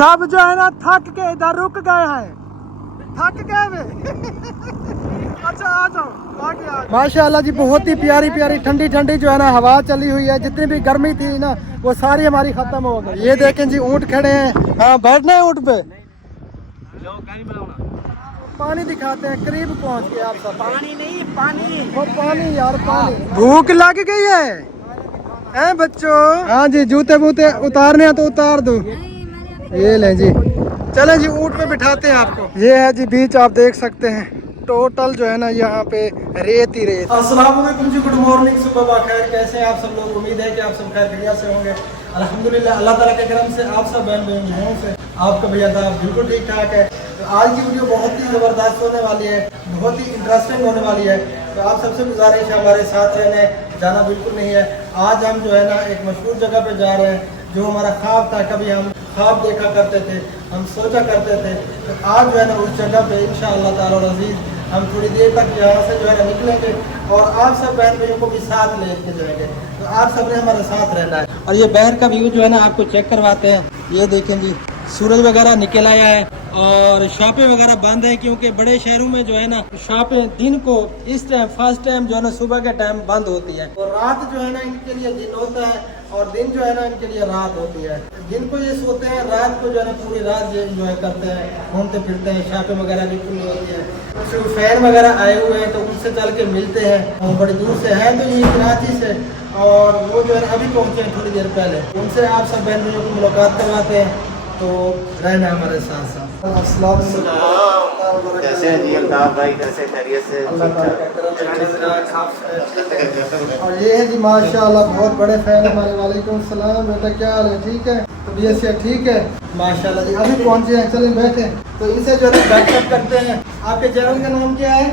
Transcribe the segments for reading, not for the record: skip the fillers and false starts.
सब जो है ना थक के इधर रुक गए हैं, थक गए वे। अच्छा आ जाओ आगे आ जाओ। माशाल्लाह जी बहुत ही प्यारी प्यारी ठंडी ठंडी जो है ना हवा चली हुई है। जितनी भी गर्मी थी ना वो सारी हमारी खत्म हो गई। ये देखें जी ऊँट खड़े हैं। हाँ बैठना है ऊँट पे। पानी दिखाते हैं, करीब पहुंच गए आप सब। पानी नहीं पानी, वो पानी यार पानी। भूख लग गई है बच्चों? हाँ जी जूते बूते उतारने हैं तो उतार दो। ये लें जी, चलें जी ऊँट पे बिठाते हैं आपको। ये है जी बीच, आप देख सकते हैं टोटल जो है ना यहाँ पे रेत ही रेत। अस्सलाम वालेकुम जी, गुड मॉर्निंग, सुबह खैर। कैसे हैं आप सब लोग? उम्मीद है कि आप सब खैर बढ़िया से होंगे। अल्हम्दुलिल्लाह अल्लाह ताला के करम से आप सब बहन बहनों से आपका भैया था बिल्कुल ठीक ठाक है। तो आज की वीडियो बहुत ही ज़बरदस्त होने वाली है, बहुत ही इंटरेस्टिंग होने वाली है। तो आप सबसे गुजारिश है हमारे साथ रहने, जाना बिल्कुल नहीं है। आज हम जो है ना एक मशहूर जगह पे जा रहे हैं, जो हमारा ख्वाब था, कभी हम ख्वाब देखा करते थे, हम सोचा करते थे। तो आज जो है ना उस जगह पे इंशाअल्लाह ताला अज़ीज़ हम थोड़ी देर तक यहाँ से जो है ना निकलेंगे और आप सब बहन भाइयों को भी साथ लेके जाएंगे। तो आप सब ने हमारे साथ रहना है। और ये बाहर का व्यू जो है ना आपको चेक करवाते हैं। ये देखें जी सूरज वगैरह निकल आया है और शॉपें वगैरह बंद है, क्योंकि बड़े शहरों में जो है ना शॉपें दिन को इस टाइम फर्स्ट टाइम जो है ना सुबह के टाइम बंद होती है और रात जो है ना इनके लिए दिन होता है और दिन जो है ना इनके लिए रात होती है। दिन को ये सोते हैं, रात को जो है ना पूरी रात ये इंजॉय करते हैं, घूमते फिरते हैं। शॉपें वगैरह भी खुली होती है। कुछ फैन वगैरह आए हुए हैं तो उनसे चल के मिलते हैं। और बड़ी दूर से हैं तो ये कराची से, और वो जो है अभी पहुँचे हैं थोड़ी देर पहले। उनसे आप सब बहन भाइयों को मुलाकात करवाते हैं, तो रहना हमारे साथ साथ। कैसे हैं जी अल्ताफ भाई, कैसे खैरियत से? और ये है जी माशाल्लाह बहुत बड़े फैन हमारे। वालेकुम सलाम बेटा, क्या हाल है? ठीक है, तबीयत से ठीक है? माशाल्लाह जी अभी पहुंचे हैं, चलें बैठे। तो इनसे जो है बैकअप करते हैं। आपके चैनल का नाम क्या है?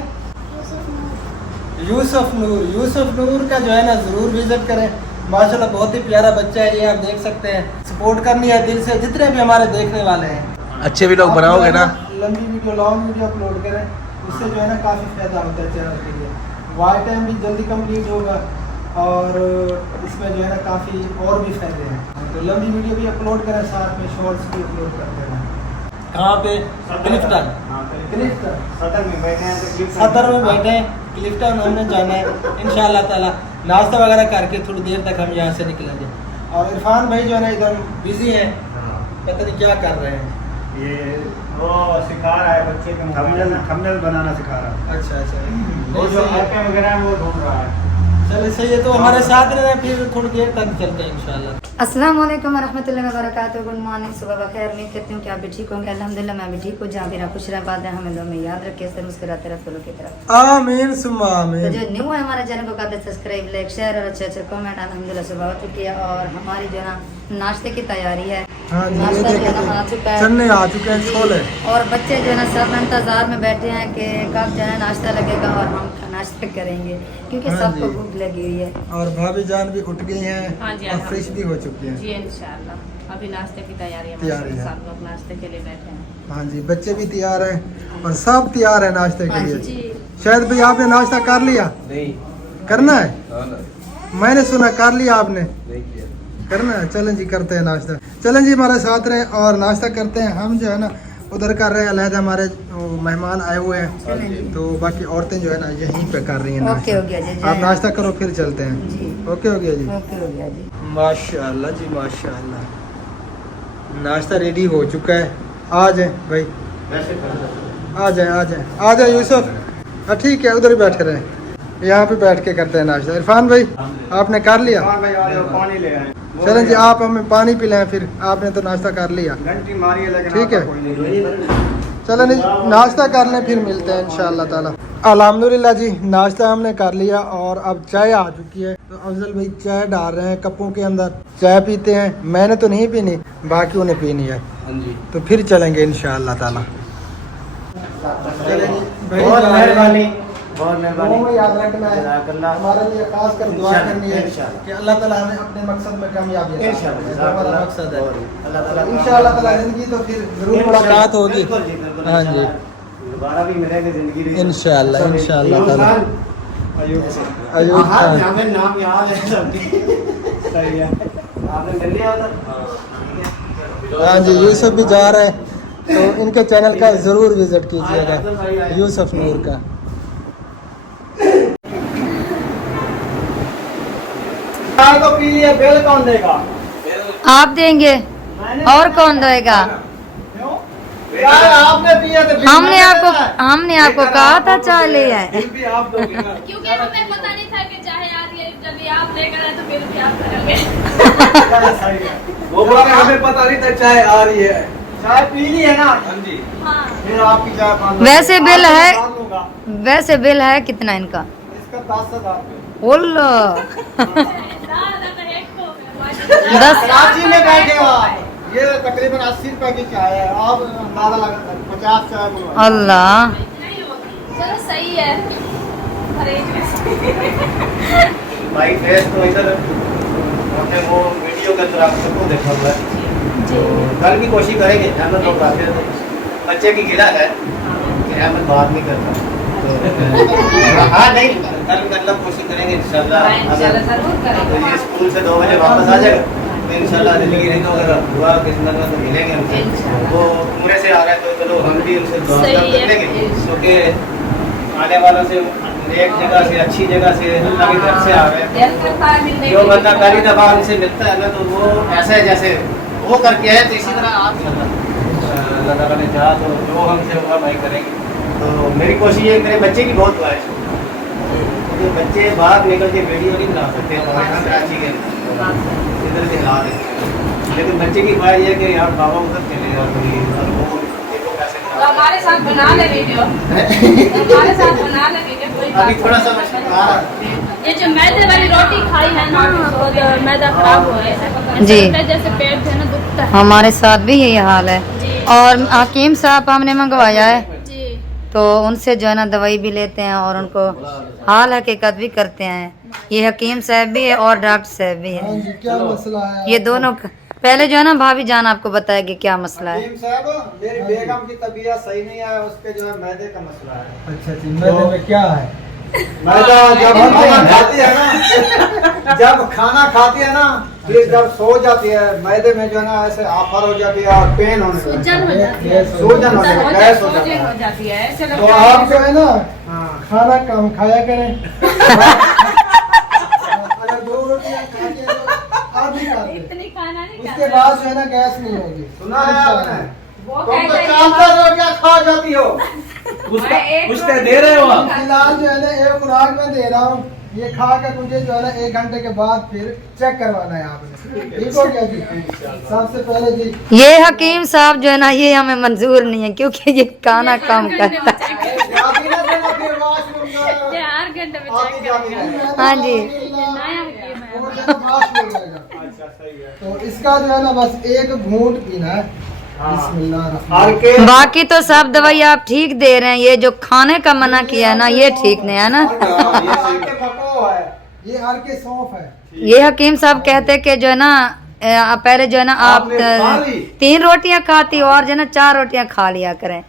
यूसुफ नूर। यूसुफ नूर का जो है ना ज़रूर विजिट करें। माशाल्लाह बहुत ही प्यारा बच्चा है, ये आप देख सकते हैं। सपोर्ट करनी है दिल से जितने भी हमारे देखने वाले हैं। अच्छे भी लोग बनाओगे ना? लंबी वीडियो लॉन्ग वीडियो अपलोड करें, इससे जो है ना काफ़ी फ़ायदा होता है चैनल के लिए। वाई टाइम भी जल्दी कंप्लीट होगा और इसमें जो है ना काफ़ी और भी फ़ायदे हैं। तो लंबी वीडियो भी अपलोड करें, साथ में शॉर्ट्स भी अपलोड करते हैं। कहाँ पे? क्लिफ्टन। क्लिफ्टन सदर में बैठे हैं। सदर में बैठे हैं, क्लिफ्टन हमने जाना है इंशाअल्लाह ताला। नाश्ता वगैरह करके थोड़ी देर तक हम यहाँ से निकलेंगे। और इरफान भाई जो है ना इधर बिजी है, पता नहीं क्या कर रहे हैं। ये वो सिखा रहा है बच्चे को थंबनेल बनाना सिखा रहा है। अच्छा अच्छा, वो जो ऐप वगैरह है वो ढूंढ रहा है। चलिए सही है, तो हमारे साथ रहना, फिर थोड़ी देर तक चलते हैं इंशाल्लाह। अस्सलाम वालेकुम वरहमतुल्लाहि वबरकातुहू। गुड मॉर्निंग, सुबह बखैर। उम्मीद करती हूँ कि आप भी ठीक होंगे। अल्हम्दुलिल्लाह मैं भी ठीक हूँ। जहाँ भी ना खुश रह बात है हमें लोग में याद रखे, से मुस्कुराते रहे फूलों की तरफ। आमीन सुम्मा तो आमीन। जो न्यू है हमारे चैनल को कर दे सब्सक्राइब, लाइक, शेयर और अच्छे अच्छे कमेंट। अल्हम्दुलिल्लाह सुबह हो चुकी है और हमारी जो ना नाश्ते की तैयारी है। हाँ जी, नाश्ता जो है ना आ चुका है, चन्ने आ चुके हैं, छोले। और बच्चे जो है ना सब इंतजार में बैठे हैं कि कब जो है नाश्ता लगेगा और हम नाश्ता करेंगे, क्योंकि हाँ सबको जी। भूख लगी हुई है। और भाभी जान भी उठ गई हैं। हाँ जी, और फ्रेश भी हो चुकी हैं। जी इंशाल्लाह अभी नाश्ते की तैयारी है। तैयारी है। सब लोग नाश्ते के लिए बैठे हैं। हाँ जी, बच्चे भी तैयार हैं और सब तैयार है नाश्ते के हाँ लिए। जी। शायद भाई आपने नाश्ता कर लिया? नहीं करना है? मैंने सुना कर लिया आपने। नहीं किया। करना है? चलें जी करते हैं नाश्ता। चलें जी हमारे साथ रहें और नाश्ता करते हैं। हम जो है ना उधर कर रहे हैं, अलहदा हमारे मेहमान आए हुए हैं, तो बाकी औरतें जो है ना यहीं पे कर रही हैं ओके नाश्ता। हो गया जी, आप नाश्ता करो फिर चलते हैं। जी ओके हो गया जी। ओके हो गया जी। माशाल्लाह जी माशाल्लाह, नाश्ता रेडी हो चुका है। आ जाए भाई, आ जाए आ जाए आ जाए यूसुफ। हाँ ठीक है, उधर ही बैठे रहे, यहाँ पे बैठ के करते हैं नाश्ता। इरफान भाई आपने कर लिया? हाँ भाई आ जाओ, पानी ले आए। चलें जी आप हमें पानी पिलाएं, फिर आपने तो नाश्ता कर लिया। घंटी मारी है लेकिन ठीक है। आपका कोई नहीं। चलें नहीं नाश्ता कर लें, फिर मिलते हैं इंशाअल्लाह ताला। अल्हम्दुलिल्लाह जी नाश्ता हमने कर लिया और अब चाय आ चुकी है। तो अफजल भाई चाय डाल रहे हैं कपों के अंदर, चाय पीते हैं। मैंने तो नहीं पीनी, बाकी उन्हें पीनी है। हाँ जी, तो फिर चलेंगे इंशाअल्लाह ताला। चलें जी भाई, बहुत जा रहे हैं। मेहरबानी, बहुत मेहरबानी। दुआ में याद रखना है, जज़ाकल्लाह। हमारे लिए खास कर दुआ इंशाअल्लाह, करनी है इंशाअल्लाह। कि अल्लाह ताला हमें अपने मकसद में कामयाबी अता फरमाए। ये हमारा मकसद है अल्लाह ताला इंशाअल्लाह ताला। जिंदगी तो फिर जरूर मुलाकात होगी। बिल्कुल जी, बिल्कुल। हाँ जी दोबारा भी मिलेंगे जिंदगी में इंशाअल्लाह इंशाअल्लाह ताला। अयूब अयूब खान। हमें नाम याद है सबके। सही है, आपने मिल लिया उधर? हाँ जी, यूसुफ भी जा रहे हैं, तो इनके चैनल का ज़रूर विज़िट कीजिएगा, यूसुफ नूर का। तो पी लिया, बिल कौन देगा? आप देंगे और कौन देगा? यार आपने पिया तो बिल हमने मैंने आपको देना है। कहा था चाय ले आए। बिल भी आप दोगे ना। क्योंकि हमें पता नहीं था कि चाहे आ रही है, जब भी आप लेकर आए तो बिल भी आप करोगे। सही है। वो बोले हमें पता नहीं था चाय आ रही है। चाय पी ली है ना? हाँ जी। हाँ। फिर आपकी चाय पान वैसे बिल है, लूंगा। वैसे बिल है कितना इनका? इसका 10,000 बोलो 10 कराची में बैठे हो आप। ये तकरीबन 80 रुपए की चाय है, आप अंदाजा लगा 50 चाय बोलो। अल्लाह। चलो सही है। भाई फेस तो इधर हमने वो वीडियो के अंदर आप सबको देखा हुआ है। जी। कल भी कोशिश करेंगे, अहमद लोग आते हैं तो बच्चे की गिला है कि अहमद बात नहीं करता। तो हाँ नहीं, कल मतलब कोशिश करेंगे इंशाल्लाह। इंशाल्लाह जरूर तो करेंगे। ये स्कूल से 2 बजे वापस आ जाएगा तो इंशाल्लाह जिंदगी नहीं तो अगर हुआ किस्मत में तो मिलेंगे हमसे। इंशाल्लाह। वो उम्र से आ रहा है तो चलो हम भी उनसे दुआ सही है। कर लेंगे, क्योंकि आने वालों से एक जगह से अच्छी जगह से अल्लाह की तरफ से आ रहे हैं। दिल करता है मिलने जो के लिए। बंदा पहली दफा उनसे मिलता है ना तो वो ऐसा है जैसे वो करके है, तो इसी तरह आप अल्लाह ताला ने चाहा तो जो हमसे हुआ भाई करेंगे। तो मेरी कोशिश है, मेरे बच्चे की बहुत दुआ है, क्योंकि बच्चे बाहर निकल के वीडियो नहीं बना सकते हमारे यहाँ कराची के इधर के हालात है, लेकिन बच्चे की बात ये है कि यार बाबा उधर चले जाओ और वो देखो कैसे तो हमारे साथ बना ले वीडियो। हमारे साथ बना ले वीडियो, कोई बात अभी थोड़ा सा नहीं। मशीन आ रहा है। ये जो मैदे वाली रोटी खाई है ना, तो जो मैदा खराब हो गया जी। जैसे पेट जो है ना दुखता है। हमारे साथ भी यही हाल है। जी। और हकीम साहब हमने मंगवाया है, जी। तो उनसे जो है ना दवाई भी लेते हैं और उनको हाल हकीकत भी करते हैं। ये हकीम साहब भी है और डॉक्टर साहब भी है। हाँ जी, क्या मसला है? ये दोनों पहले जो है ना भाभी जान आपको बताएगी क्या मसला है। हकीम साहब, मेरी बेगम की तबीयत सही नहीं है, उसके जो है मैदे का मसला है। अच्छा जी, मैदे में क्या है? मैदा जब खाना खाती है ना, जब खाना खाती है ना, फिर जब सो जाती है मैदे में जो है ना ऐसे आफर हो जाती है और पेन होने लगता सूजन हो जाती है। है। सूजन हो जाती है, गैस हो सूजन हो जाता है। जाती है, ऐसे तो लगता आप है। जो है ना हाँ। खाना कम खाया करें। अगर 2 रोटियां खाते हैं तो आधी खा लें। इतनी खाना नहीं उसके खाते। बाद जो है ना गैस नहीं होगी। सुना है आपने? वो तुम तो कहते हैं 4 रोटियां खा जाती हो। उसका दे रहे हो आप? फिलहाल जो है ना एक खुराक में दे रहा हूँ, ये खा कर मुझे जो है ना 1 घंटे के बाद फिर चेक करवाना है आपने। ठीक हो गया जी? सबसे पहले जी ये हकीम साहब जो है ना ये हमें मंजूर नहीं है, क्योंकि ये खाना कम करता है। जाती ना देना, फिर वॉशरूम ये का हर घंटे में आती जाती है। हाँ जी। नया हकीम है। वो जो है फास्ट हो जाएगा। अच्छा सही है। तो इसका जो है ना बस 1 घूंट पीना है। हाँ। बिस्मिल्लाह। हर के बाकी तो सब दवाई आप ठीक दे रहे हैं, ये जो खाने का मना किया है ना ये ठीक नहीं है ना। ये हर के बको है। ये हर के सौंफ है। ये हकीम साहब कहते कि जो है ना पहले जो है ना आप आपने खा ली? 3 रोटियां खाती हो और जो है ना 4 रोटियां खा लिया करें।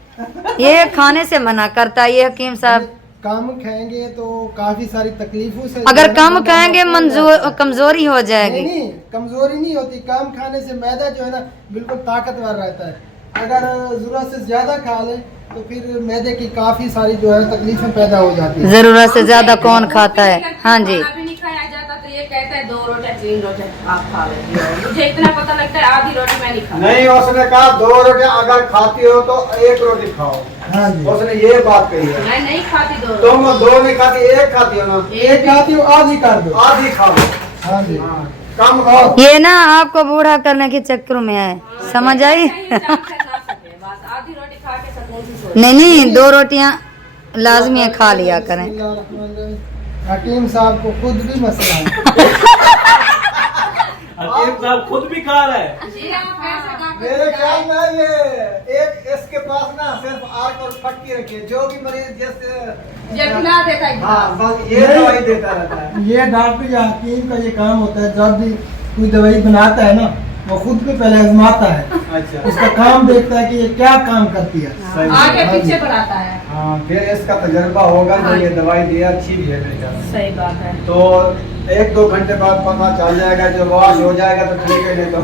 ये खाने से मना करता है ये हकीम साहब। कम खाएंगे तो काफी सारी तकलीफों से अगर जो है ना कम बंदा खाएंगे महफूज मंजूर रहता है। कमजोरी हो जाएगी। नहीं, कमजोरी नहीं होती। कम खाने से मैदा जो है ना बिल्कुल ताकतवर रहता है। अगर जरूरत से ज्यादा खा ले तो फिर मैदे की काफी सारी जो है तकलीफें पैदा हो जाती है। जरूरत से ज्यादा कौन खाता है? हाँ जी। खाना भी नहीं खाया जाता तो ये कहता है 2 रोटी 3 रोटी आप खा लेती हो। मुझे इतना पता लगता है आधी रोटी मैं नहीं खाता। नहीं, उसने कहा 2 रोटियां अगर खाती हो तो 1 रोटी खाओ। हाँ जी। उसने ये बात कही है। मैं नहीं खाती 2 रोटी। तुम 2 नहीं खाती, 1 खाती हो ना, एक खाती हो आधी कर दो। आधी खाओ। हाँ जी। हाँ, कम खाओ। ये ना आपको बूढ़ा करने के चक्कर में है, समझ आई? कहीं जाकर ना सके, बस आधी रोटी खा के सुकून से सो। नहीं 2 रोटियां लाजमी है खा लिया करें। हकीम साहब को खुद भी मसला है। हकीम साहब खुद भी खा रहे हैं। जी आप कैसे खा के मेरे ख्याल में ये एक इसके पास ना सिर्फ आग और फटकी रखिए, जो भी मरीज जैसे ये खिला देता है। हाँ बस ये दवाई देता रहता है। ये डॉक्टर या हकीम का ये काम होता है, जब भी कोई दवाई बनाता है ना वो खुद को पहले आजमाता है। अच्छा। उसका काम देखता है कि ये क्या काम करती है। सही। आगे हाँ पीछे जी। बढ़ाता है। हाँ, फिर इसका तजर्बा होगा जो ये दवाई दिया अच्छी भी है मेरे ख्याल से। सही बात है। तो 1-2 घंटे बाद पता चल जाएगा, जो वॉश हो जाएगा तो ठीक है, नहीं तो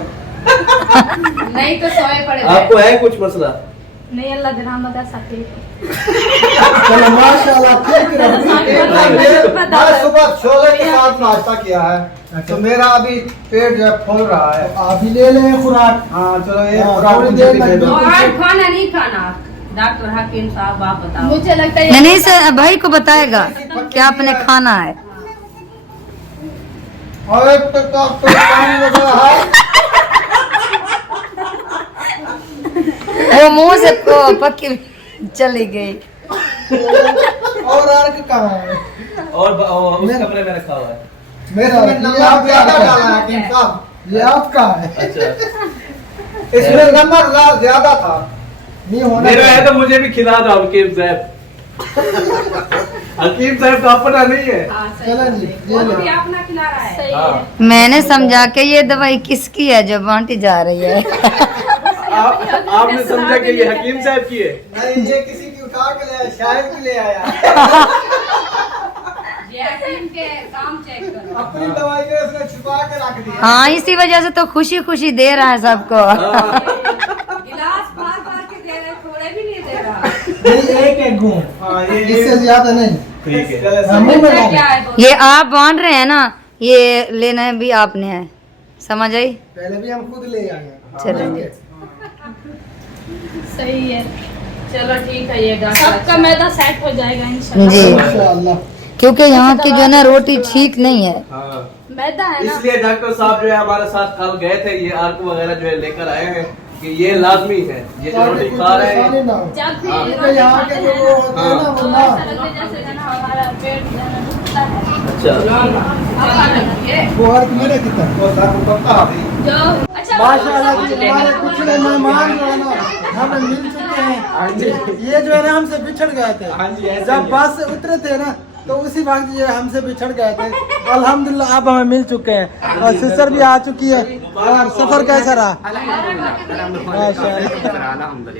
नहीं तो सोए पड़े हुए। आपको है कुछ मसला? नहीं अल्लाह जनामत है सकती। चलो माशाल्लाह ठीक रहो। मैं सुबह छोले के साथ नाश्ता किया है, तो मेरा अभी पेट जो है फूल रहा है। आप ही ले लें खुराक। हाँ चलो एक हाँ, खुराक थोड़ी मुझे देर भी दे दो। लग- और खाना नहीं खाना, डॉक्टर हकीम साहब आप बताओ। मुझे लगता है नहीं सर भाई को बताएगा क्या आपने खाना है। और एक तो पानी वगैरह है। वो मुंह से पक्की चली गई। और आर्क कहाँ है? और उस कमरे में रखा हुआ है। मेरा इसमें नमक ज्यादा डाला है हकीम साहब। ये आपका है। अच्छा, इसमें नमक ज्यादा था। नहीं होना मेरा है तो मुझे भी खिला दो हकीम साहब। हकीम साहब तो अपना नहीं है। हाँ, सही चलो बात जी, है। ये वो लो। भी अपना खिला रहा है। सही हाँ। मैंने समझा के ये दवाई किसकी है जो बांटी जा रही है। आपने समझा कि ये हकीम साहब की है? नहीं ये किसी की उठा के ले आया, शायद की ले आया। ये हकीम के काम चेक करो। अपनी दवाई को उसने छुपा के रख दिया। हाँ इसी वजह से तो खुशी खुशी दे रहा है सबको। गिलास बार बार के दे रहे, थोड़े भी नहीं दे रहा। नहीं एक एक घूम, हाँ इससे ज्यादा नहीं। ठीक है। हमें क्या बता क्या है तो? ये आप बांट रहे हैं ना, ये लेना भी आपने है, समझ आई। पहले भी हम खुद ले आए हैं। चलेंगे। सही है, चलो ठीक है। ये सबका मैदा सेट हो जाएगा इंशाल्लाह। जी इंशाअल्लाह। क्योंकि यहाँ की जो है ना रोटी ठीक नहीं है। हाँ। मैदा है ना। इसलिए डॉक्टर साहब जो है हमारे साथ कल गए थे, ये आर्क वगैरह जो है लेकर आए हैं कि ये लाजमी है। ये जो रोटी खा रहे हैं। परेशानी ना हो। जब भी हाँ। क्योंकि यहाँ के जो वो होते हैं ना तो वो ना ऐसा लगता है जैसे है ना हमारा पेट जो है ना दुखता है। अच्छा, हवा लगी है। वो अर्क मेरे कितना। वो सर को पता है। जो अच्छा माशाल्लाह जी हमारे पिछले मेहमान जो है ना हमें मिल चुके हैं। ये जो है ना हमसे बिछड़ गए थे। जब बस से उतरे थे ना तो उसी वक्त ये हमसे बिछड़ गए थे। अल्हम्दुलिल्लाह अब हमें मिल चुके हैं और सिस्टर भी आ चुकी है। और सफर कैसा रहा?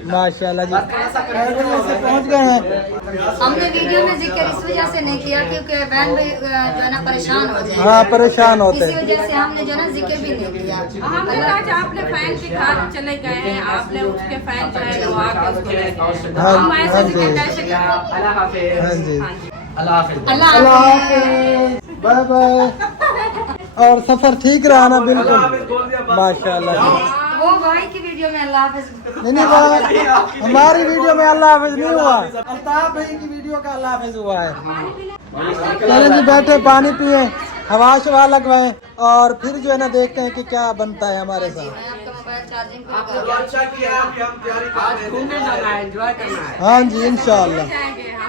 माशाल्लाह जी खैरियत से पहुंच गए हैं। हमने वीडियो में जिक्र इस वजह से नहीं किया क्योंकि बहन भाई जो है ना परेशान हो जाए। हाँ परेशान होते इसी हैं। वजह से हमने जो है ना जिक्र भी नहीं किया। हमने कहा कि आपने फैन के घर चले गए हैं, आपने उसके फैन जो है वो आके उसको ले गए। हाँ, हम ऐसे हाँ जिक्र जी। कैसे करें? हाँ जी हाँ जी। अल्लाह अल्लाह हाफिज़, बाय बाय। और सफर ठीक रहा ना? बिल्कुल माशाल्लाह जी। वो भाई की वीडियो में अल्लाह हाफिज़। नहीं वो हमारी वीडियो में अल्लाह हाफिज़ नहीं हुआ, अल्ताफ भाई की वीडियो का अल्लाह हाफिज़ हुआ है। चलें जी बैठे पानी पिए, हवा शवा लगवाएं और फिर जो है ना देखते हैं कि क्या बनता है हमारे साथ। मैं आपका मोबाइल चार्जिंग पे लगा हाँ जी इंशाल्लाह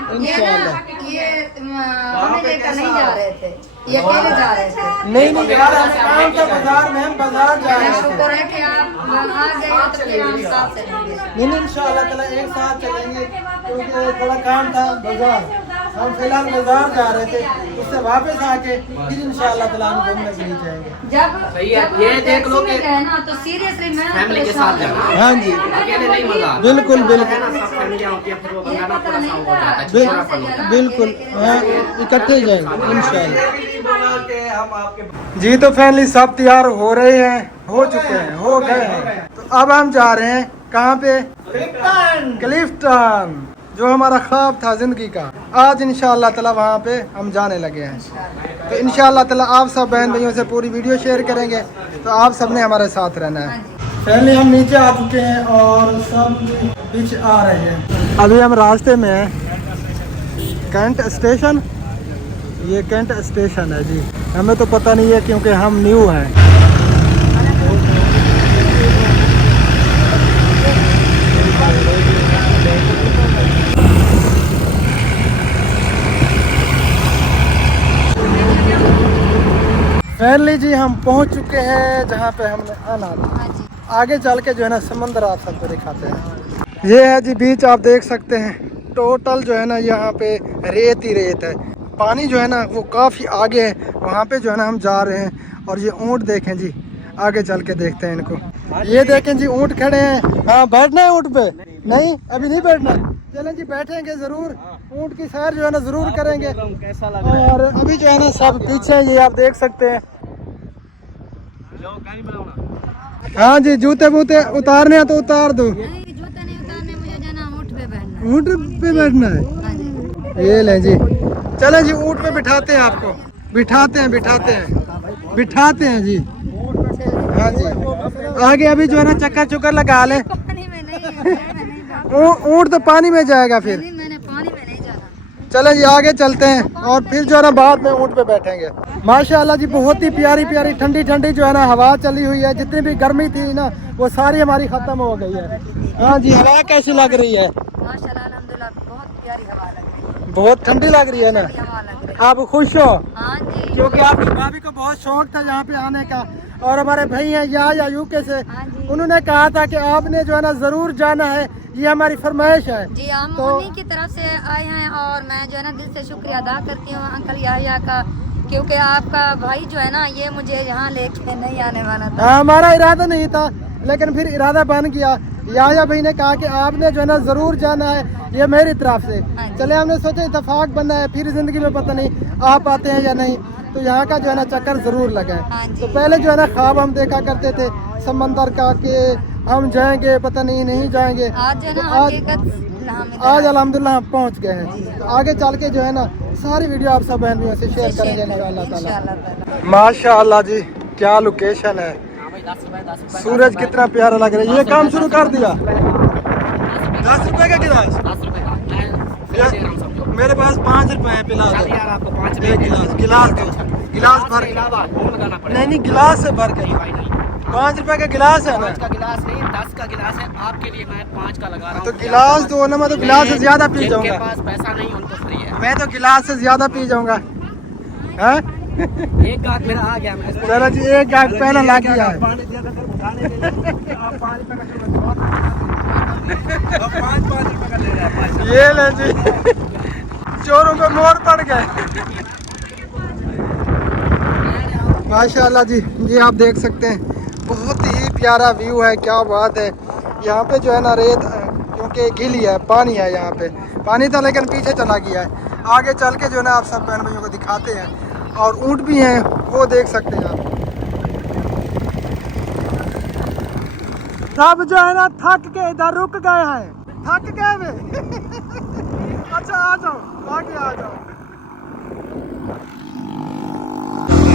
ये ना इंशाल्लाह। ये हमें लेकर नहीं जा रहे थे, ये अकेले जा रहे थे। नहीं यार हमें काम था बाजार में, हम बाजार जा रहे थे। शुक्र है कि आप आ गए तो फिर हम साथ चलेंगे। नहीं इंशाल्लाह ताला एक साथ चलेंगे क्योंकि थोड़ा काम था बाजार। हम फिलहाल बाजार जा रहे थे, उससे वापस आके फिर इंशाल्लाह ताला हम घूमने के लिए जाएंगे। जब ये देख लो कि ना तो सीरियसली मैं फैमिली के साथ जाना। हाँ जी बिल्कुल बिल्कुल बिल्कुल हाँ इकट्ठे जाएंगे इंशाल्लाह। जी तो फैमिली सब तैयार हो रहे हैं, हो चुके हैं, हो गए हैं। तो अब हम जा रहे हैं कहाँ पे? क्लिफ्टन, जो हमारा ख्वाब था जिंदगी का। आज इंशाल्लाह ताला वहाँ पे हम जाने लगे हैं। तो इंशाल्लाह ताला आप सब बहन भाइयों से पूरी वीडियो शेयर करेंगे, तो आप सब ने हमारे साथ रहना है। पहले हम नीचे आ चुके हैं और सब पीछे आ रहे हैं। अभी हम रास्ते में हैं कैंट स्टेशन। ये कैंट स्टेशन है जी, हमें तो पता नहीं है क्योंकि हम न्यू हैं। फाइनली जी हम पहुंच चुके हैं जहां पे हमने आना था। आगे चल के जो है ना समंदर आप सबको दिखाते हैं। ये है जी बीच, आप देख सकते हैं टोटल जो है ना यहाँ पे रेत ही रेत है। पानी जो है ना वो काफ़ी आगे है, वहाँ पे जो है ना हम जा रहे हैं। और ये ऊँट देखें जी, आगे चल के देखते हैं इनको। ये देखें जी ऊँट खड़े हैं। हाँ बैठना है ऊँट पे? नहीं अभी नहीं बैठना। चलें जी बैठेंगे ज़रूर, ऊँट की सैर जो है ना ज़रूर करेंगे। और अभी जो है ना सब पीछे ये आप देख सकते हैं। हाँ जी, जूते बूते उतारने हैं तो उतार दो। नहीं जूते नहीं उतारने, मुझे जाना ऊँट पे बैठना है। ऊँट पे बैठना है। हाँ जी। ये लें जी, चले जी ऊँट पे बिठाते हैं आपको, बिठाते हैं जी। हाँ जी, आगे अभी जो है ना चक्कर चुक्कर लगा ले। पानी में नहीं, ऊँट तो पानी में जाएगा फिर। नहीं मैंने पानी में नहीं जाना। चले जी आगे चलते हैं और फिर जो है ना बाद में ऊँट पे बैठेंगे। माशाल्लाह जी, बहुत ही प्यारी प्यारी ठंडी ठंडी जो है ना हवा चली हुई है। जितनी भी गर्मी थी ना वो सारी हमारी खत्म हो गई है। हाँ जी, हवा कैसी लग रही है? माशाल्लाह अल्हम्दुलिल्लाह बहुत प्यारी हवा लग रही है। बहुत ठंडी लग रही है ना? हवा लग रही है। आप खुश हो? हाँ जी। क्योंकि आपकी भाभी को बहुत शौक था यहाँ पे आने का, और हमारे भाई हैं या यूके से, हाँ जी। उन्होंने कहा था कि आपने जो है ना जरूर जाना है, ये हमारी फरमाइश है। जी हम तो उन्हीं की तरफ से आए हैं और मैं जो है ना दिल से शुक्रिया अदा करती हूँ अंकल याया का, क्योंकि आपका भाई जो है ना ये मुझे यहाँ लेके नहीं आने वाला था। हाँ, हमारा इरादा नहीं था लेकिन फिर इरादा बन गया। याया भाई ने कहा कि आपने जो है ना जरूर जाना है, ये मेरी तरफ से। हाँ जी। चले, हमने सोचा इत्तेफाक बना है, फिर जिंदगी में पता नहीं आप आते हैं या नहीं, तो यहाँ का जो है ना चक्कर जरूर लगा हाँ है। जी। तो पहले जो है ना ख्वाब हम देखा करते थे समंदर का कि हम जाएंगे, पता नहीं जाएंगे। आज जो है ना तो आज हकीकत हम इधर आज आए। अल्हम्दुलिल्लाह हम पहुँच गए हैं। तो आगे चल के जो है ना सारी वीडियो आप सब बहनों से शेयर करेंगे इंशाअल्लाह ताला। इंशाअल्लाह ताला। माशाअल्लाह जी, क्या लोकेशन है, सूरज कितना प्यारा लग रहा है। ये काम शुरू कर दिया। 10 रुपए का गिलास? मेरे पास 5 रुपए है, पिला दो। एक गिलास दो, गिलास भर। नहीं, गिलास से भर के 5 रुपए का गिलास है ना? 5 का गिलास नहीं, 10 का गिलास है। आपके लिए मैं 5 का लगा रहा हूँ। तो गिलास दो ना, मैं तो गिलास से ज्यादा पी जिनके जाऊंगा। पास पैसा नहीं उनको फ्री है। मैं तो गिलास से ज्यादा पी जाऊंगा। हाँ? एक गाहक मेरा आ गया। मैं चलो जी, एक गाहक पहला ला गया है। ये ले जी, चोरों को मोर पड़ गए। माशाल्लाह जी, ये आप देख सकते हैं, बहुत ही प्यारा व्यू है। क्या बात है। यहाँ पे जो है ना रेत, क्योंकि गीली है, पानी है यहाँ पे, पानी था लेकिन पीछे चला गया है। आगे चल के जो है ना आप सब बहन भाइयों को दिखाते हैं, और ऊँट भी हैं, वो देख सकते हैं आप। सब जो है ना थक के इधर रुक गए हैं, थक गए वे। अच्छा आ जाओ, आगे आ जाओ।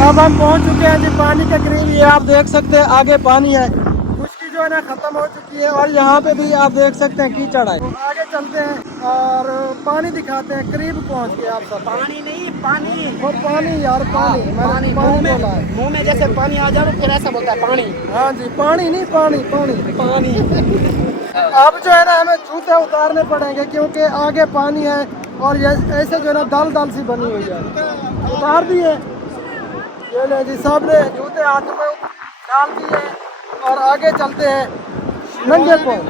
अब हम पहुंच चुके हैं जी पानी के करीब। ये आप देख सकते हैं आगे पानी है, खुश्की जो है ना खत्म हो चुकी है, और यहाँ पे भी आप देख सकते हैं कीचड़ है। तो आगे चलते हैं और पानी दिखाते हैं, करीब पहुँच गए आप सब। पानी नहीं, पानी वो पानी यार, पानी मैंने पानी बोला है। मुंह में जैसे पानी आ जाए फिर ऐसा बोलता है पानी। हाँ जी, पानी नहीं, पानी पानी पानी। अब जो है ना हमें जूते उतारने पड़ेंगे, क्योंकि आगे पानी है और ये ऐसे जो है ना दल दल सी बनी हुई है। उतार दिए, ये ले जी, सब ने जूते हाथ में डाल दिए और आगे चलते हैं नंगे पाँव।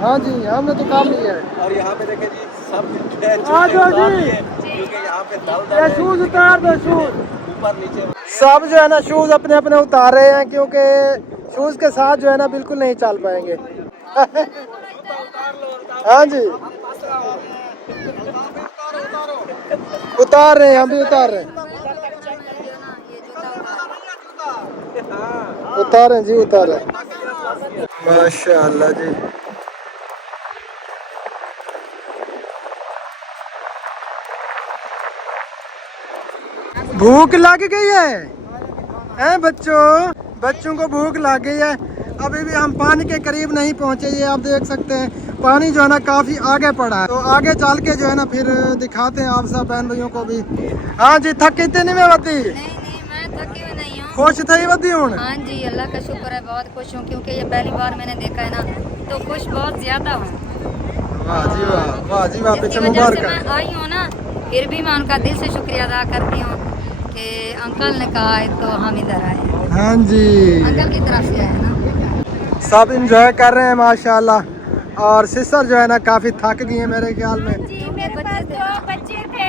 हाँ जी, हमने तो काम लिया है। और यहाँ पे देखे जी, सब आ जाओ जी, क्योंकि यहाँ पे दल ये शूज उतार दो, शूज। ऊपर नीचे। सब जो है ना शूज अपने अपने उतार रहे हैं, क्योंकि शूज के साथ जो है ना बिल्कुल नहीं चल पाएंगे। हाँ जी, उतार रहे हैं, हम भी उतार रहे हैं। उतारे जी, उतारे। माशाअल्लाह जी, भूख लग गई है बच्चों को भूख लग गई है। अभी भी हम पानी के करीब नहीं पहुंचे। ये आप देख सकते हैं पानी जो है ना काफी आगे पड़ा है, तो आगे चल के जो है ना फिर दिखाते हैं आप सब बहन भाइयों को भी। हाँ जी, थकी नहीं मैं बती, नहीं मैं थकी हुई नहीं हूँ। खुश थी बती हूँ। हाँ जी, अल्लाह का शुक्र है, बहुत खुश हूँ, क्योंकि ये पहली बार मैंने देखा है ना, तो खुश बहुत ज्यादा हूँ। वाह जी वाह, वाह जी वाह, इसकी पीछे वजह से मुबारक मैं आई हूँ ना, फिर भी मैं उनका दिल से शुक्रिया अदा करती हूँ कि अंकल ने कहा है तो हम इधर आए हैं। हाँ जी, अंकल की तरफ से आए ना। सब इंजॉय कर रहे हैं माशाल्लाह, और सिस्टर जो है ना काफी थक गई है मेरे ख्याल में। जी मेरे पास 2 बच्चे थे।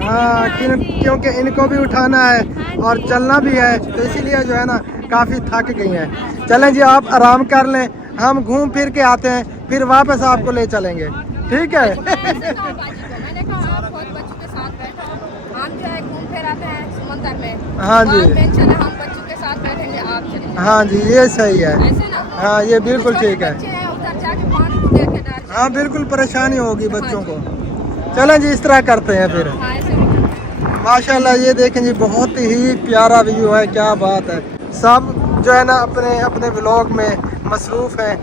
हाँ, क्योंकि इनको भी उठाना है और चलना भी है, तो इसीलिए जो है ना काफी थक गई हैं। चलें जी, आप आराम कर लें, हम घूम फिर के आते हैं, फिर वापस आपको ले चलेंगे, ठीक है? मैंने कहा आप बहुत बच्चों के साथ बैठो, हम जो है घूम फिर आते हैं समंदर में। हाँ जी, टेंशन है, हम बच्चों के साथ बैठेंगे, आप चलेंगे। हाँ जी, ये सही है। ऐसे हाँ ये बिल्कुल ठीक है। बच्चे हैं, उधर जाके पानी को देख के डर हाँ बिल्कुल परेशानी होगी बच्चों को। चलें जी इस तरह करते हैं फिर। हाँ, ऐसे भी करते हैं। माशाल्लाह ये देखें जी बहुत ही प्यारा व्यू है, क्या बात है। सब जो है ना अपने अपने व्लॉग में मसरूफ़ हैं।